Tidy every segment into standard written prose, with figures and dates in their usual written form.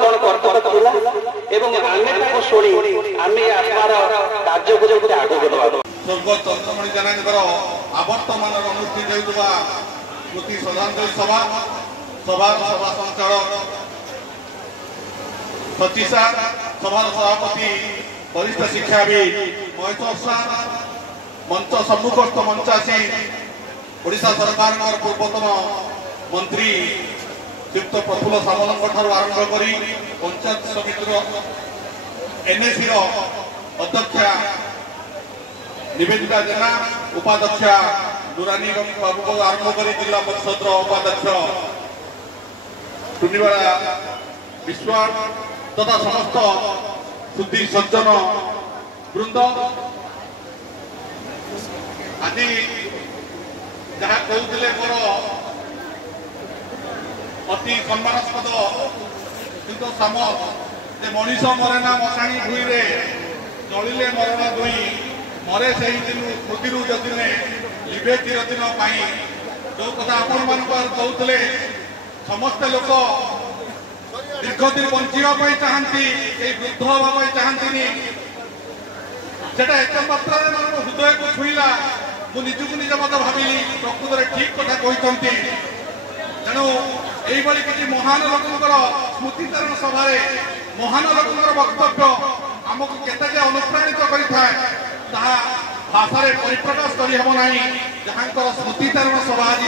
कौन कर्तव्य आम शुणी आम आत्मार कार्य को आगे बढ़ा स्वर्ग चंद्रमणि जेना आवर्तमान अनुष्ठित होता स्मृति श्रद्धांजलि सभा सभा सभा संचालक सची सार सभार सभापति वरिष्ठ शिक्षाविद महेश्वर सार मंच सम्मुखस्थ मंचासी ओडिशा सरकार पूर्वतन मंत्री श्रीयुक्त प्रफुल्ल सामल ठार आरंभ कर पंचायत समितिर एनएसी अध्यक्षा निवेदिता जेना उपाध्यक्षा दुरानी बाबू को आरंभ कर जिला परिषद उपाध्यक्ष टुनिवाला विश्वास तथा समस्त शुद्धि सज्जन वृंद आदि जहाँ कहते मोर अति सम्मानास्पद किंतु साम मनीष मरे ना मशाणी भूई जलिले मरण दुई मरे से स्मृति जदि लिभे चिरदिन जो कथा आपण मान कहते समस्त लोक दीर्घदिन बंचापी चाहती वृद्ध हवाई चाहती सेटा एक मात्रा हृदय को छुईला मुझको निज मत भाविली प्रकृत में ठीक कथा कहते तेणु यही किसी महान लोकंर स्मृतिचारण सभा महान लोकंर वक्तव्य आमको केते अनुप्राणित करें भाषा परिप्रकाश करना जहाँ स्मृतिचारण सभा आज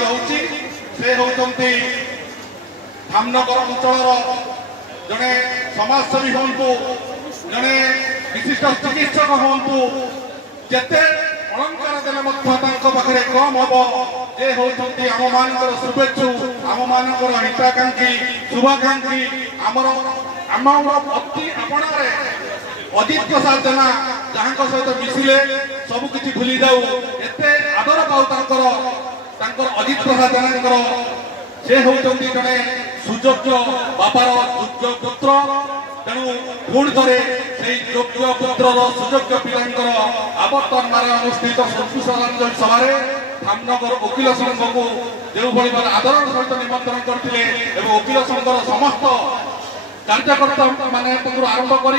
होती धामनगर अंचल जड़े समाजसेवी हूँ जड़े विशिष्ट चिकित्सक हूँ जिते अलंकार देने पाखे कम हम जे होती आम मान शुभेच्छु आम मान हिताकांक्षी शुभाकांक्षी आमर आम अति आपणारे अजित प्रसाद जेना जहाँ सहित मिसिले सबकि भूली जाऊ एते आदर पाऊ अजित प्रसाद जेना से होती जड़े सुयोग्य बापार योग्य पुत्र तेणु पुणी थे से योग्य पुत्र सुयोग्य पिला आवर्तन मारे अनुष्ठित स्मृति श्रद्धांजलि सभा धामनगर वकिल संघ को जो भाई आदर सहित निमंत्रण करते वकिल संघर समस्त कार्यकर्ता मान आरंभ कर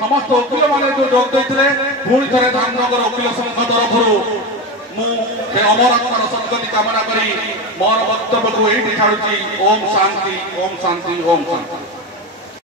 समस्त वकिल मैंने जो जोग देते पुणी थे धामनगर वकिल संघ तरफ मुझे अमर आत्मार सद्गति कामना करी मोर वक्तव्य को यही छाड़ुची। ओम शांति ओम शांति ओम शांति।